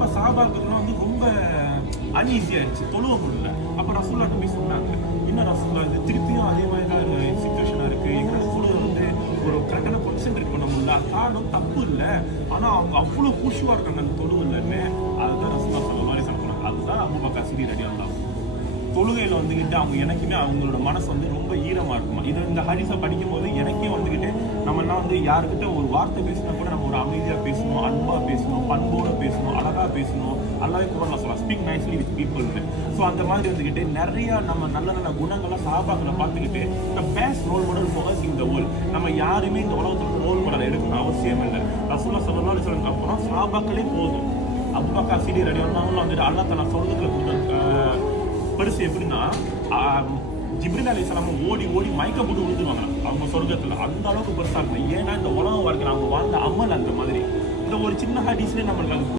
அப்போ சஹாபாக்கள்லாம் வந்து ரொம்ப அன்ஈஸியாகிடுச்சு, தொழுவ முடியல. அப்போ ரசூல்லாட்ட போய் சொன்னாங்க, என்ன ரசூல்லா இது திருப்பியும் அதே மாதிரி தான் சிச்சுவேஷனாக இருக்குது, எங்களால் தொழுவ வந்து ஒரு கரெக்டான கான்சென்ட்ரேட் பண்ண முடியல. அது காரணம் தப்பு இல்லை, ஆனால் அவங்க அவ்வளோ குஷுவாக இருக்காங்க அந்த தொழுவில்லைன்னு. அதுதான் ரசூல்லா ஸல்லல்லாஹு அலைஹி வஸல்லம் சொன்னாங்க. அதுதான் அபூபக்கர் சித்திக் ரலியல்லாஹு அன்ஹு. தொழுகையில் வந்துக்கிட்டு அவங்க எனக்குமே அவங்களோட மனசு வந்து ரொம்ப ஈரமாக இருக்குமா. இது இந்த ஹதீஸை படிக்கும் போது எனக்கே வந்துக்கிட்டு நம்மளாம் வந்து யாருக்கிட்ட ஒரு வார்த்தை பேசினா கூட நம்ம ஒரு அமைதியாக பேசணும், அன்பாக பேசணும், பண்போடு பேசணும், அழகாக பேசணும். அல்லாஹ் குர்ஆன்ல சொல்லலாம், ஸ்பீக் நைஸ்லி வித் பீப்புள்னு. ஸோ அந்த மாதிரி வந்துக்கிட்டு நிறையா நம்ம நல்ல நல்ல குணங்கள்லாம் சஹாபாக்களை பார்த்துக்கிட்டு the best role model for us in the world. நம்ம யாருமே இந்த உலகத்தில் ரோல் மாடல் எடுக்கணும் அவசியம் இல்லை. ரசூலுல்லாஹி ஸல்லல்லாஹு அலைஹி வஸல்லம் அப்புறம் சஹாபாக்களே போதும். அபூபக்கர் சித்திக் ரலியல்லாஹு அன்ஹு வந்துட்டு அல்லாஹ் தஆலா சொர்க்கத்தில் கொடுத்த பெருசு எப்படின்னா, ஜிப்ரீல் அலைஹிஸ்ஸலாம் ஓடி ஓடி மயக்க போட்டு விழுந்துருவாங்க அவங்க சொர்க்கத்தில். அந்த அளவுக்கு பெருசாக இருக்கும். ஏன்னா இந்த உலகம் வாழ்க்கை அவங்க வாழ்ந்த அமல் அந்த மாதிரி. இந்த ஒரு சின்ன ஹதீஸ்லேயே நம்மளுக்கு அது